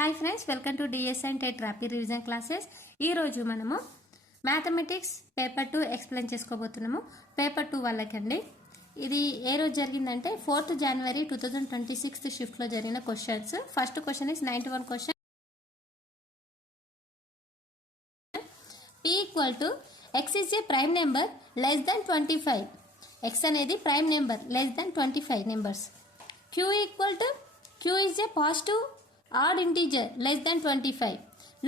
Hi friends, welcome to DS and TET rapid revision classes. ఈరోజు మనము mathematics paper 2 explain చేసుకోబోతున్నాము. Paper 2 వాళ్ళకండి. ఇది ఏ రోజు జరిగిందంటే 4th January 2026 షిఫ్ట్లో జరిగిన questions. First question is 91 question. P equal to x is a prime number less than 25. x అనేది prime number less than 25 numbers. Q equal to Q is a positive odd integer less than 25.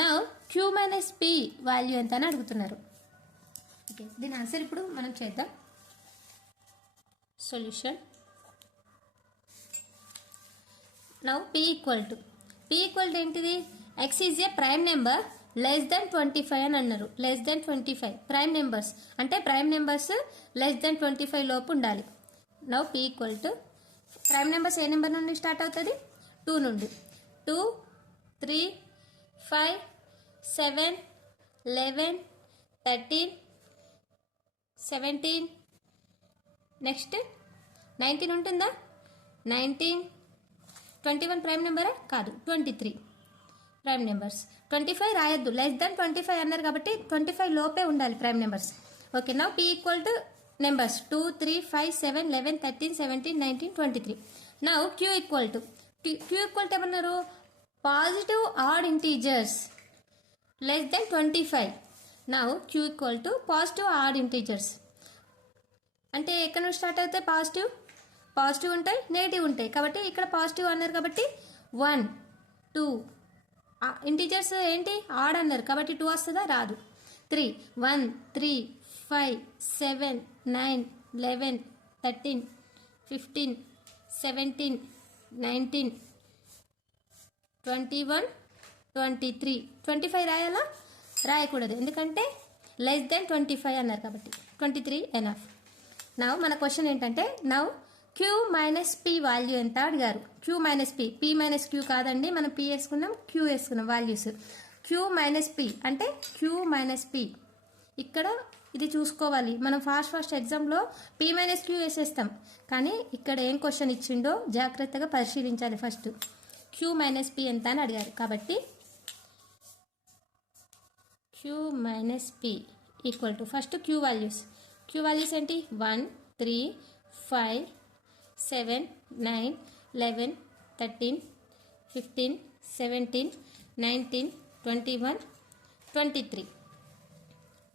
Now Q minus P value ఎంత అని అడుగుతున్నారు. Okay, దీని answer ఇప్పుడు మనం చేద్దాం. Solution. Now P equal to ఏంటిది? x is a prime number less than 25 అని అన్నారు. లెస్ దాన్ 25 ప్రైమ్ నెంబర్స్ అంటే ప్రైమ్ నెంబర్స్ లెస్ దాన్ 25 లోపు ఉండాలి. Now P equal to prime numbers A number నుండి స్టార్ట్ అవుతుంది? 2 నుండి. 2, 3, 5, 7, 11, 13, 17, నెక్స్ట్ 19 ఉంటుందా? 19, 21 ప్రైమ్ నెంబరా? కాదు, 23 ప్రైమ్ నెంబర్స్. 25 రాయొద్దు, లెస్ దాన్ 25 అన్నారు కాబట్టి 25 లోపే ఉండాలి prime numbers. Okay, now P equal to numbers 2, 3, 5, 7, 11, 13, 17, 19, 23. Now Q equal to ఏమన్నారు? Positive odd integers less than 25. Now Q equal to positive odd integers అంటే ఎక్కడ నుంచి స్టార్ట్ అవుతాయి? పాజిటివ్ ఉంటాయి, నెగిటివ్ ఉంటాయి. కాబట్టి ఇక్కడ పాజిటివ్ అన్నారు కాబట్టి 1, 2 ఇంటీజర్స్ ఏంటి? ఆడ్ అన్నారు కాబట్టి 2 వస్తుందా? రాదు. 3, 1, 3, 5, 7, 9, 11, 13, 15, 17, 19, 21, 23. 25 రాయాలా? రాయకూడదు, ఎందుకంటే లెస్ దెన్ 25 అన్నారు కాబట్టి 23 ఎనఫ్. నౌ మన క్వశ్చన్ ఏంటంటే, now Q minus P value ఎంత అడిగారు. Q minus P, P minus Q కాదండి, మనం P వేసుకున్నాం, Q వేసుకున్నాం వాల్యూస్. Q మైనస్ P అంటే Q మైనస్ P. ఇక్కడ ఇది చూసుకోవాలి మనం. ఫాస్ట్ ఎగ్జామ్లో P మైనస్ Q వేసేస్తాం, కానీ ఇక్కడ ఏం క్వశ్చన్ ఇచ్చిండో జాగ్రత్తగా పరిశీలించాలి. ఫస్ట్ Q మైనస్ P ఎంత అని అడిగారు కాబట్టి Q minus P equal to first Q values ఏంటి? 1, 3, 5, 7, 9, 11, 13, 15, 17, 19, 21, 23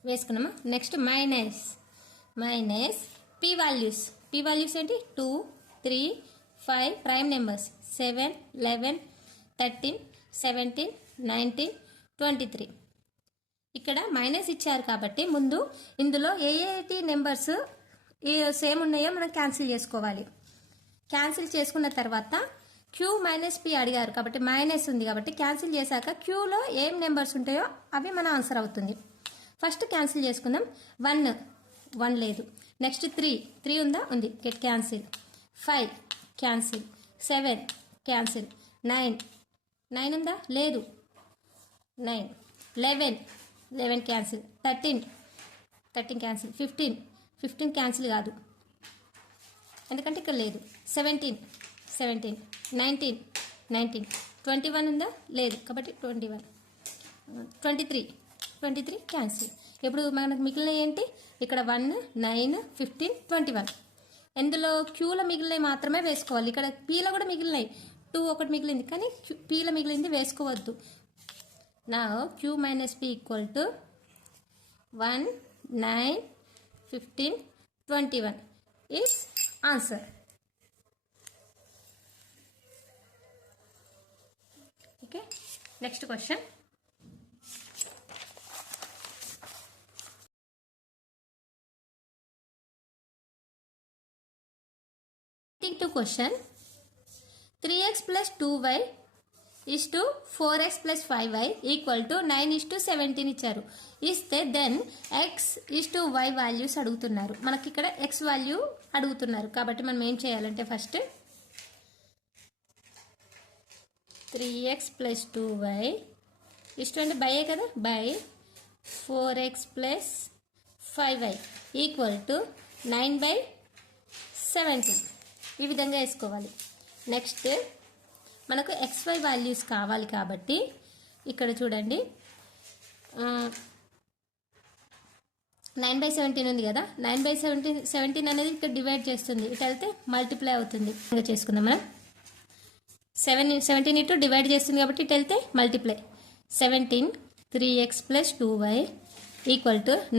వేసుకున్నామా? నెక్స్ట్ మైనస్ P వాల్యూస్ ఏంటి? 2, 3, 5 ప్రైమ్ నెంబర్స్ 7, 11, 13, 17, 19, 23. ఇక్కడ మైనస్ ఇచ్చారు కాబట్టి ముందు ఇందులో ఏ నెంబర్స్ సేమ్ ఉన్నాయో మనం క్యాన్సిల్ చేసుకోవాలి. క్యాన్సిల్ చేసుకున్న తర్వాత Q మైనస్ P అడిగారు కాబట్టి మైనస్ ఉంది కాబట్టి క్యాన్సిల్ చేశాక Qలో ఏం నెంబర్స్ ఉంటాయో అవి మన ఆన్సర్ అవుతుంది. ఫస్ట్ క్యాన్సిల్ చేసుకుందాం. 1 లేదు. నెక్స్ట్ 3 ఉందా? ఉంది, గెట్ క్యాన్సిల్. 5 క్యాన్సిల్. 7 క్యాన్సిల్. 9 ఉందా? లేదు. 9. 11 క్యాన్సిల్. 13 క్యాన్సిల్. 15 క్యాన్సిల్ కాదు, ఎందుకంటే ఇక్కడ లేదు. 17. 19. 21 ఉందా? లేదు, కాబట్టి 21. 23 క్యాన్సిల్. ఇప్పుడు మనకు మిగిలిన ఏంటి? ఇక్కడ 1, 9, 15, 21. ఇందులో Qలో మిగిలినవి మాత్రమే వేసుకోవాలి. ఇక్కడ Pలో కూడా మిగిలినాయి, 2 ఒకటి మిగిలింది, కానీ Pలో మిగిలింది వేసుకోవద్దు. నా Q minus P equal to 1, 9, 15, 21 is answer. Okay, next question. To question 3x plus 2y is to 4x plus 5y equal to 9 is to 17 ఇచ్చారు. ఇస్తే then x is to y values అడుగుతున్నారు. మనకి ఇక్కడ x వాల్యూ అడుగుతున్నారు కాబట్టి మనం ఏం చేయాలంటే first 3x plus 2y is to అంటే బై కదా, by 4x plus 5y equal to 9/17 ఈ విధంగా వేసుకోవాలి. నెక్స్ట్ మనకు XY వాల్యూస్ కావాలి కాబట్టి ఇక్కడ చూడండి 9/17 ఉంది కదా, 9/17 అనేది ఇక్కడ డివైడ్ చేస్తుంది, ఇటు వెళ్తే మల్టిప్లై అవుతుంది. ఇంకా చేసుకుందాం మనం. 17 ఇటు డివైడ్ చేస్తుంది కాబట్టి ఇటు వెళ్తే మల్టిప్లై. 17 3x + 2y =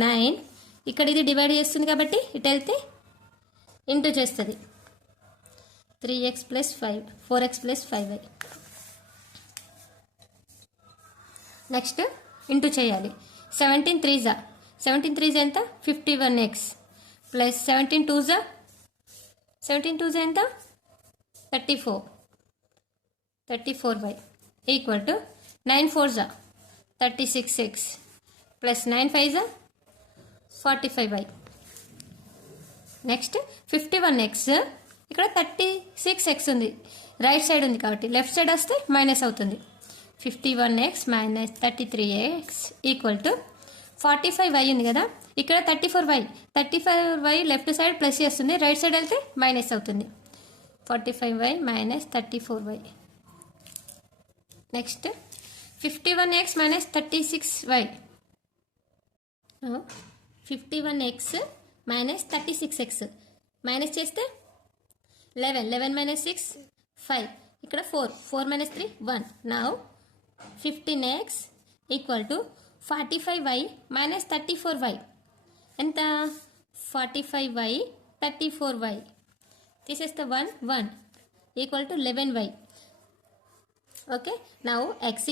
9. ఇక్కడ ఇది డివైడ్ చేస్తుంది కాబట్టి ఇటు వెళ్తే ఇంటూ చేస్తుంది. 3x + 5 4x + 5y. Next into చేయాలి. 17 3s ఎంత 51x ప్లస్ 17 2s ఎంత 34y = 9 4s 36x plus 9 5s 45y. Next 51x ఇక్కడ 36x ఉంది, రైట్ సైడ్ ఉంది కాబట్టి లెఫ్ట్ సైడ్ వస్తే మైనస్ అవుతుంది. 51x - 33x = 45y ఉంది కదా, ఇక్కడ 34y లెఫ్ట్ సైడ్ ప్లస్ చేస్తుంది, రైట్ సైడ్ వెళ్తే మైనస్ అవుతుంది. 45y - 34y. Next 51x - 36y. 51x - 36x minus చేస్తే 11 - 6 5, ఇక్కడ 4 - 3 1. Now 15x = 45y - 34y. ఎంత 45y 34y తీసేస్తే 1 = 11y. ఓకే. నౌ x =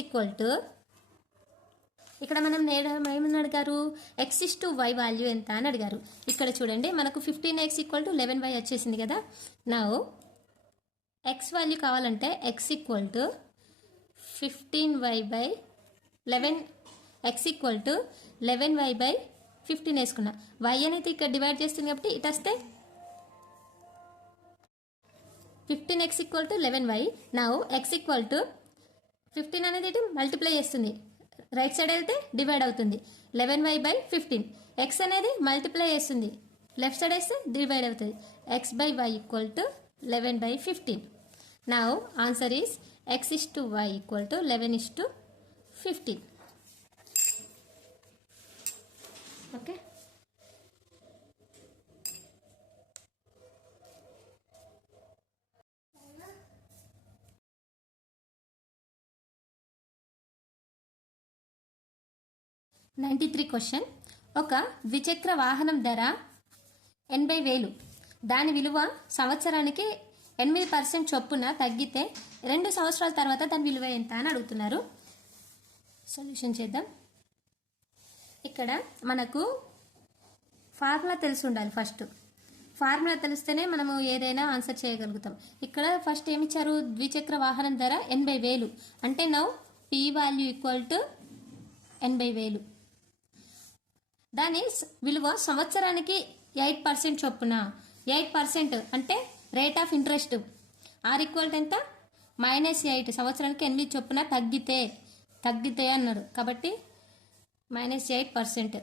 ఇక్కడ మనం ఏమని అడిగారు, x/y వాల్యూ ఎంత అని అడిగారు. ఇక్కడ చూడండి మనకు 15x = 11y వచ్చేసింది కదా. నౌ x వాల్యూ కావాలంటే x = 15y/11 x = 11y/15 వేసుకున్నా. y అనేది ఇక్కడ డివైడ్ చేస్తుంది కాబట్టి ఇటు వస్తే 15x = 11y. నౌ x = 15 అనేది ఇటు మల్టిప్లై చేస్తుంది, రైట్ సైడ్ వెళ్తే డివైడ్ అవుతుంది. 11y/15. x అనేది మల్టిప్లై చేస్తుంది, లెఫ్ట్ సైడ్ వేస్తే డివైడ్ అవుతుంది. x/y = 11/15. Now answer is x/y = 11/15. Okay. Question. ఒక ద్విచక్ర వాహనం ధర 80,000, దాని విలువ సంవత్సరానికి 8% చొప్పున తగ్గితే 2 సంవత్సరాల తర్వాత దాని విలువ ఎంత అని అడుగుతున్నారు. సొల్యూషన్ చేద్దాం. ఇక్కడ మనకు ఫార్ములా తెలిసి ఉండాలి. ఫస్ట్ ఫార్ములా తెలిస్తేనే మనము ఏదైనా ఆన్సర్ చేయగలుగుతాం. ఇక్కడ ఫస్ట్ ఏమి ఇచ్చారు, ద్విచక్ర వాహనం ధర 80,000 అంటే నౌ p వాల్యూ = 80,000. దాని విలువ సంవత్సరానికి 8% చొప్పున. 8% అంటే rate of interest. R equal ఎంత -8, సంవత్సరానికి 8 చొప్పున తగ్గితే అన్నాడు కాబట్టి -8%.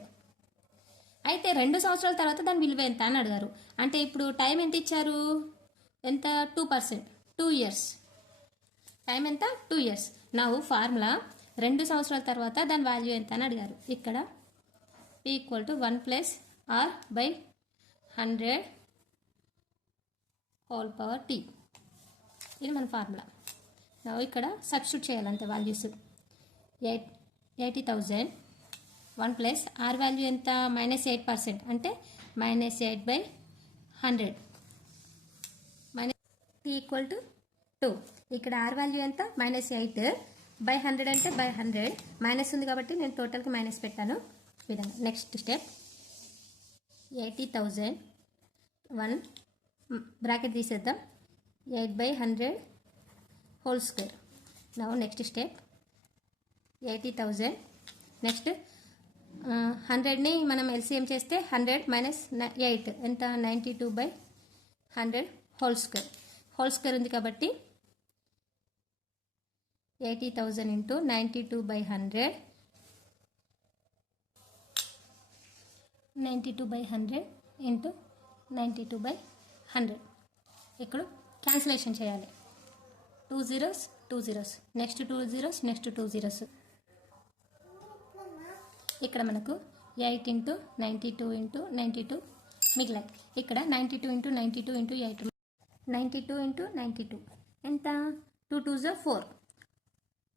అయితే 2 సంవత్సరాల తర్వాత దాని విలువ ఎంత అని అడిగారు. అంటే ఇప్పుడు టైం ఎంత ఇచ్చారు, ఎంత 2%, 2 years. టైం ఎంత 2 years. నా ఫార్ములా 2 సంవత్సరాల తర్వాత దాని వాల్యూ ఎంత అని అడిగారు. ఇక్కడ p = 1 + r/100 whole power t. ఇది మన ఫార్ములా. నా ఇక్కడ సబ్స్టిట్యూట్ చేయాలంటే వాల్యూస్ 80,000 1 + r వాల్యూ ఎంత -8% అంటే -8/100 t = 2. ఇక్కడ r వాల్యూ ఎంత -8/100 అంటే 100 మైనస్ ఉంది కాబట్టి నేను టోటల్కి మైనస్ పెట్టాను. విధంగా నెక్స్ట్ స్టెప్ 80,000 1 బ్రాకెట్ తీసేద్దాం 8/100 whole square. Now next step 80,000 next 100ని మనం ఎల్సిఎం చేస్తే 100 - 8 ఎంత 92/100 హోల్ స్క్వేర్ ఉంది కాబట్టి 80,000 × 92/100 92/100 × 92/100. ఇక్కడ క్యాన్సిలేషన్ చేయాలి. 2 zeros 2 zeros, next 2 zeros, next 2 zeros. ఇక్కడ మనకు 8 ఇంటూ 92 ఇంటూ 92 మిగిలాయి. ఇక్కడ 92 ఇంటూ 92 ఇంటూ 8, 92 ఇంటూ 92 ఎంత? 2 2s 4,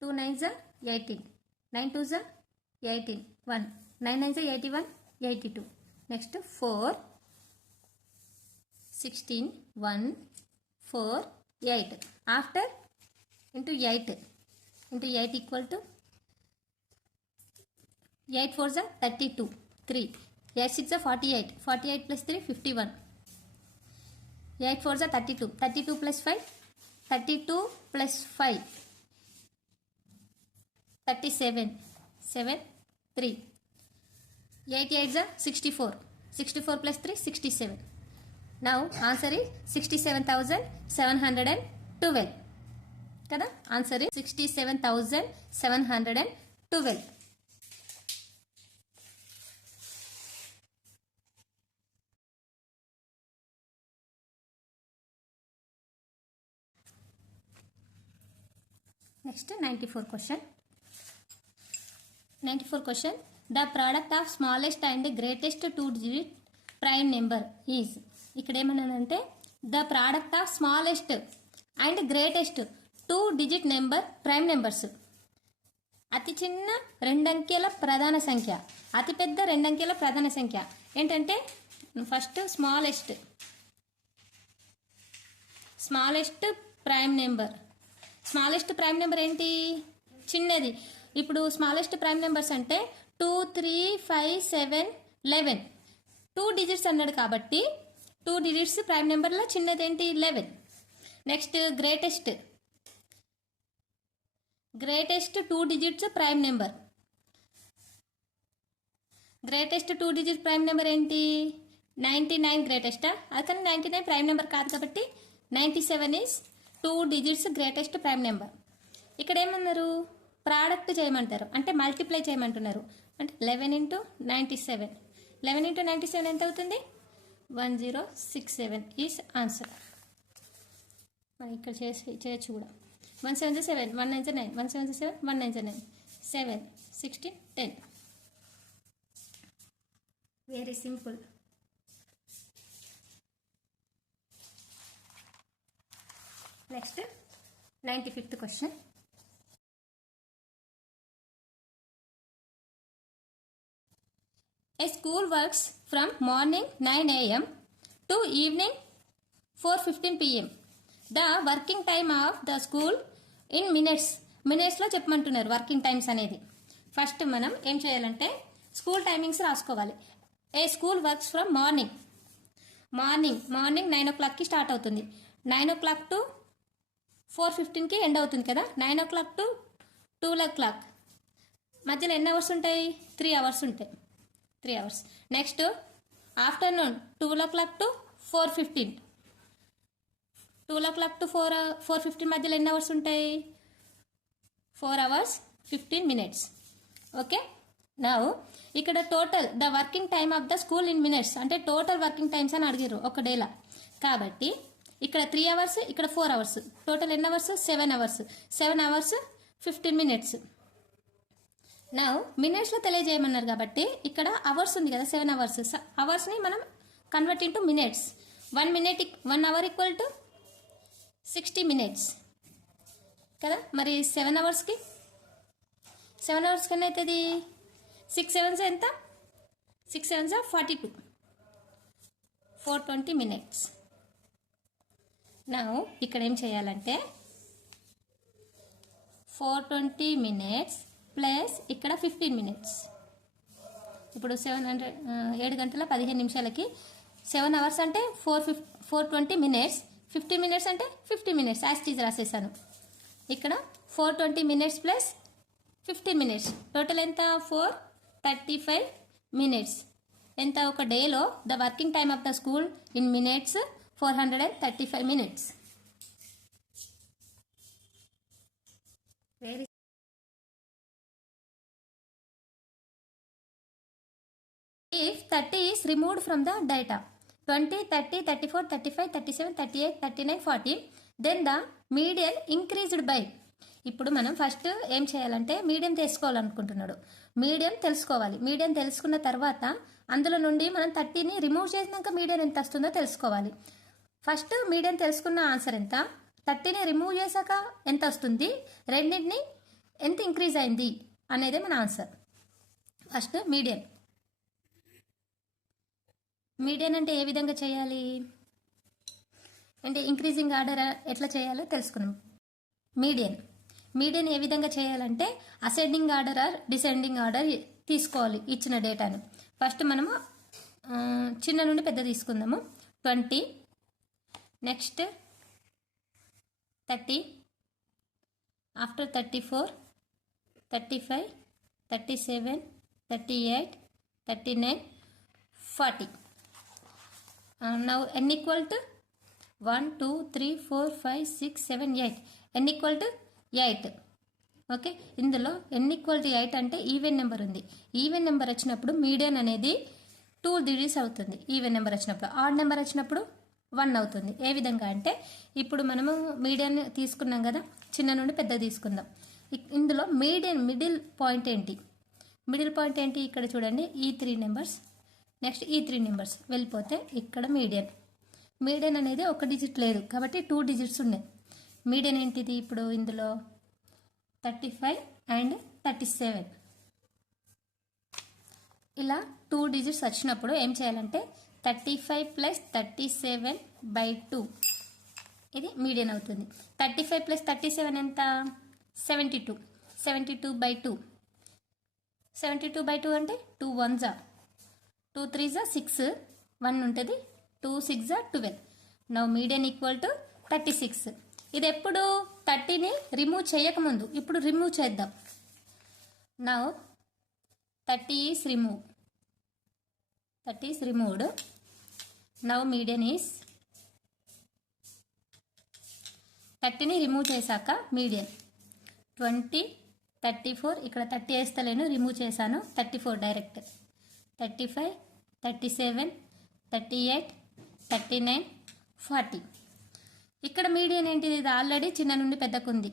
2 9s 18, 9 2s 18, 1 9 9s 81, 82. Next 4 16, 1 4 8. After into 8 into 8 equal to 8 4s 32, 3 8 6 48, 48 plus 3 51, 8 4s 32, 32 plus 5 32 plus 5 37, 7 3, 8 8s 64, 64 plus 3 67. Now answer is 67,712 కదా. Answer is 67,712. Next 94 question. 94 question. The product of smallest and greatest 2-digit prime number is. ఇక్కడ ఏమన్నానంటే the product of smallest and greatest 2-digit number prime numbers. అతి చిన్న రెండంకెల ప్రధాన సంఖ్య, అతి పెద్ద రెండంకెల ప్రధాన సంఖ్య ఏంటంటే first smallest prime number. Smallest prime number ఏంటి? చిన్నది. ఇప్పుడు స్మాలెస్ట్ ప్రైమ్ నెంబర్స్ అంటే 2 3 5 7 11, 2 digits అన్నాడు కాబట్టి 2 digits ప్రైమ్ నెంబర్లో చిన్నది ఏంటి? 11. Next greatest 2 digits prime number. Greatest 2 digit prime number ఏంటి? 99 గ్రేటెస్టా? అతను 99 ప్రైమ్ నెంబర్ కాదు కాబట్టి 97 is 2 digits greatest prime number. ఇక్కడ ఏమన్నారు? ప్రోడక్ట్ చేయమంటారు అంటే మల్టిప్లై చేయమంటున్నారు. అంటే 11 ఇంటూ 97, 11 ఇంటూ 97 ఎంత అవుతుంది? 1067 ఈజ్ ఆన్సర్. మనం ఇక్కడ చేయొచ్చు కూడా. 1 7 7, 1 9 9, 1 7 7, 1 9 9, 7 16 10. Very simple. Next 95th question. A school works from morning 9 a.m. to evening 4:15 p.m. The working time of the school in minutes. మినిట్స్లో చెప్పమంటున్నారు వర్కింగ్ టైమ్స్ అనేది. ఫస్ట్ మనం ఏం చేయాలంటే స్కూల్ టైమింగ్స్ రాసుకోవాలి. A school works from morning 9 o'clockకి start అవుతుంది. 9 o'clock to 4:15కి end అవుతుంది కదా. 9 o'clock టు 12 o'clock మధ్యలో ఎన్ని అవర్స్ ఉంటాయి? 3 hours ఉంటాయి. 3 hours. Next afternoon 12 o'clock to 4:15, 12 o'clock to 4:15 మధ్యలో ఎన్ని అవర్స్ ఉంటాయి? 4 hours 15 minutes. ఓకే. నౌ ఇక్కడ total the working time of the school in minutes అంటే టోటల్ వర్కింగ్ టైమ్స్ అని అడిగారు ఒక డేలా. కాబట్టి ఇక్కడ 3 hours, ఇక్కడ 4 hours, టోటల్ ఎన్ని అవర్స్? 7 hours. 7 hours 15 minutes. నా మినిట్స్లో తెలియజేయమన్నారు కాబట్టి ఇక్కడ అవర్స్ ఉంది కదా 7 hours. అవర్స్ని మనం convert into minutes. 1 hour equal to 60 minutes కదా. మరి 7 hours కన్నా అవుతుంది 6 7s ఎంత? 6 7s 42, 420 minutes. నా ఇక్కడ ఏం చేయాలంటే 420 minutes ప్లస్ ఇక్కడ 15 minutes. ఇప్పుడు 7 గంటల 15 నిమిషాలకి 7 hours అంటే 420 minutes, 15 minutes అంటే 50 minutes. యాస్టీజ్ రాసేసాను. ఇక్కడ 420 minutes ప్లస్ 15 minutes టోటల్ ఎంత? 435 minutes. ఎంత? ఒక డేలో the working time of the school in minutes 435 minutes. Very if 30 is removed from the data 20, 30, 34, 35, 37, 38, 39, 40, then the median increased by. ఇప్పుడు మనం ఫస్ట్ ఏం చేయాలంటే మీడియం తెలుసుకోవాలనుకుంటున్నాడు. మీడియం తెలుసుకోవాలి. మీడియం తెలుసుకున్న తర్వాత అందులో నుండి మనం 30ని రిమూవ్ చేసినాక మీడియం ఎంత వస్తుందో తెలుసుకోవాలి. ఫస్ట్ మీడియం తెలుసుకున్న ఆన్సర్ ఎంత, 30ని రిమూవ్ చేశాక ఎంత వస్తుంది, రెండింటిని ఎంత ఇంక్రీజ్ అయింది అనేది మన ఆన్సర్. First medium. మీడియం అంటే ఏ విధంగా చేయాలి అంటే ఇంక్రీజింగ్ ఆర్డర్ ఎట్లా చేయాలో తెలుసుకున్నాం. మీడియం ఏ విధంగా చేయాలంటే ascending order or descending order తీసుకోవాలి ఇచ్చిన డేటాను. ఫస్ట్ మనము చిన్న నుండి పెద్ద తీసుకుందాము. 20, next 30, after 34, 35, 37, 38, 39, 40. Now n equal to 1, 2, 3, 4, 5, 6, 7, 8. n equal to 8. Okay, ఇందులో n equal to 8 అంటే ఈవెన్ నెంబర్ ఉంది. ఈవెన్ నెంబర్ వచ్చినప్పుడు మీడియన్ అనేది 2 డిజిట్స్ అవుతుంది. ఈవెన్ నెంబర్ వచ్చినప్పుడు. ఆడ్ నెంబర్ వచ్చినప్పుడు 1 అవుతుంది. ఏ విధంగా అంటే ఇప్పుడు మనము మీడియన్ తీసుకున్నాం కదా, చిన్న నుండి పెద్ద తీసుకుందాం. ఇందులో మిడిల్ పాయింట్ ఏంటి? మిడిల్ పాయింట్ ఏంటి? ఇక్కడ చూడండి, ఈ 3 నెంబర్స్, నెక్స్ట్ ఈ 3 నెంబర్స్ వెళ్ళిపోతే ఇక్కడ మీడియన్ అనేది ఒక డిజిట్ లేదు కాబట్టి 2 డిజిట్స్ ఉన్నాయి. మీడియన్ ఏంటిది? ఇప్పుడు ఇందులో 35 అండ్ 37 ఇలా 2 డిజిట్స్ వచ్చినప్పుడు ఏం చేయాలంటే 35 ప్లస్ 37/2 ఇది మీడియన్ అవుతుంది. 35 ప్లస్ 37 ఎంత? 72. 72/2. 72/2 అంటే 2 1s 2 3s 6, 1 ఉంటుంది, 2 6 12. Now median equal to 36. ఇది ఎప్పుడు 30ని రిమూవ్ చేయకముందు, ఇప్పుడు రిమూవ్ చేద్దాం. Now 30 is removed. Now median is 30ని రిమూవ్ చేశాక మీడియన్ 20, 34, ఇక్కడ 30 వేస్తలేను, రిమూవ్ చేశాను, 34 డైరెక్ట్. 35, 37, 38, 39, 40. ఇక్కడ మీడియన్ ఏంటిది? ఇది ఆల్రెడీ చిన్న నుండి పెద్దకు ఉంది,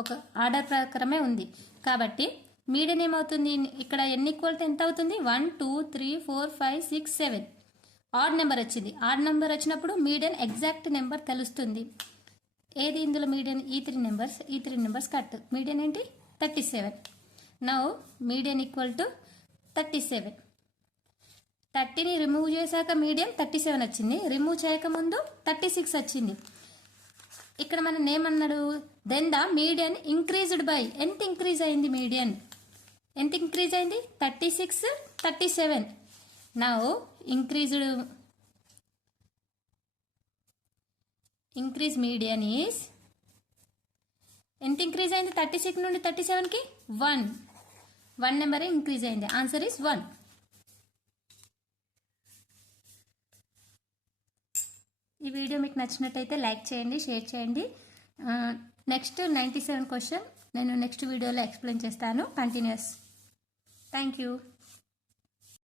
ఒక ఆర్డర్ ప్రకారమే ఉంది కాబట్టి మీడియన్ ఏమవుతుంది? ఇక్కడ n ఈక్వల్ టు ఎంత అవుతుంది? 1, 2, 3, 4, 5, 6, 7. ఆడ్ నెంబర్ వచ్చింది. ఆడ్ నెంబర్ వచ్చినప్పుడు మీడియన్ ఎగ్జాక్ట్ నెంబర్ తెలుస్తుంది. ఏది ఇందులో మీడియన్? ఈ 3 నెంబర్స్ కట్. మీడియన్ ఏంటి? 37. Now median equal to 37. 30ని రిమూవ్ చేశాక మీడియం 37 వచ్చింది, రిమూవ్ చేయకముందు 36 వచ్చింది. ఇక్కడ మన ఏమన్నాడు? Then the median increased by, ఎంత ఇంక్రీజ్ అయింది మీడియన్? ఎంత ఇంక్రీజ్ అయింది? 36, 37. నౌ ఇంక్రీజ్ మీడియన్ ఈస్ ఎంత ఇంక్రీజ్ అయింది? 36 నుండి 37కి 1 నెంబర్ ఇంక్రీజ్ అయింది. Answer is 1. ఈ వీడియో మీకు నచ్చినట్టయితే లైక్ చేయండి, షేర్ చేయండి. నెక్స్ట్ 97 క్వశ్చన్ నేను నెక్స్ట్ వీడియోలో ఎక్స్ప్లెయిన్ చేస్తాను. కంటిన్యూస్. Thank you.